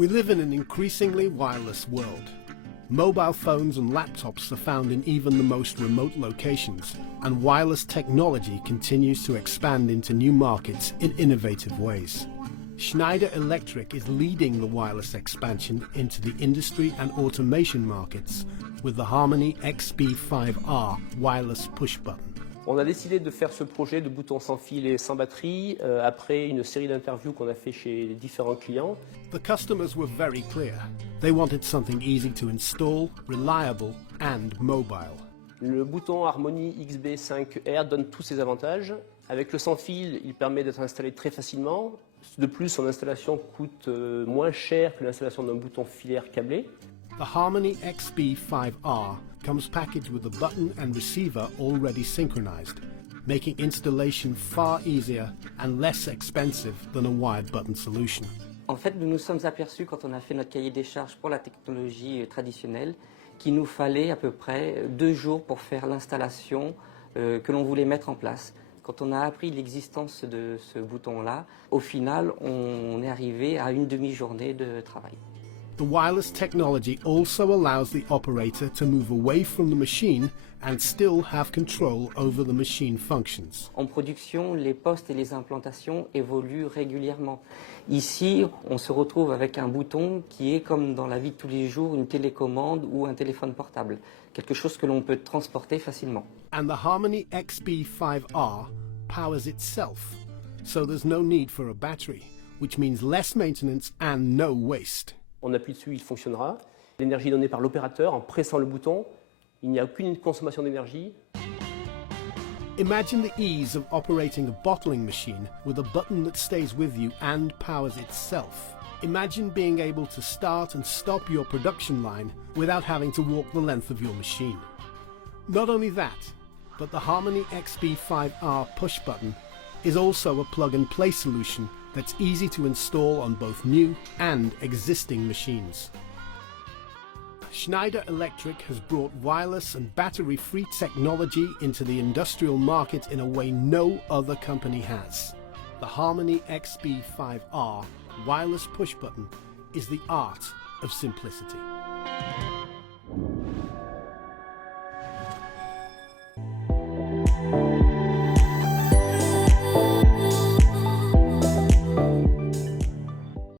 We live in an increasingly wireless world. Mobile phones and laptops are found in even the most remote locations, and wireless technology continues to expand into new markets in innovative ways. Schneider Electric is leading the wireless expansion into the industry and automation markets with the Harmony XB5R wireless push button. On a décidé de faire ce projet de boutons sans fil et sans batterie après une série d'interviews qu'on a fait chez les différents clients. The customers were very clear. They wanted something easy to install, reliable and mobile. Le bouton Harmony XB5R donne tous ses avantages. Avec le sans fil, il permet d'être installé très facilement. De plus, son installation coûte moins cher que l'installation d'un bouton filaire câblé. The Harmony XB5R comes packaged with a button and receiver already synchronized, making installation far easier and less expensive than a wired button solution. En fait, nous nous sommes aperçus quand on a fait notre cahier des charges pour la technologie traditionnelle qu'il nous fallait à peu près 2 jours pour faire l'installation que l'on voulait mettre en place. Quand on a appris l'existence de ce bouton-là, au final, on est arrivé à une demi-journée de travail. The wireless technology also allows the operator to move away from the machine and still have control over the machine functions. En production, les postes et les implantations évoluent régulièrement. Ici, on se retrouve avec un bouton qui est comme dans la vie de tous les jours une télécommande ou un téléphone portable, quelque chose que l'on peut transporter facilement. And the Harmony XB5R powers itself, so there's no need for a battery, which means less maintenance and no waste. On appuie dessus, il fonctionnera. L'énergie est donnée par l'opérateur en pressant le bouton. Il n'y a aucune consommation d'énergie. Imagine the ease of operating a bottling machine with a button that stays with you and powers itself. Imagine being able to start and stop your production line without having to walk the length of your machine. Not only that, but the Harmony XB5R push button is also a plug-and-play solution that's easy to install on both new and existing machines. Schneider Electric has brought wireless and battery-free technology into the industrial market in a way no other company has. The Harmony XB5R wireless push button is the art of simplicity.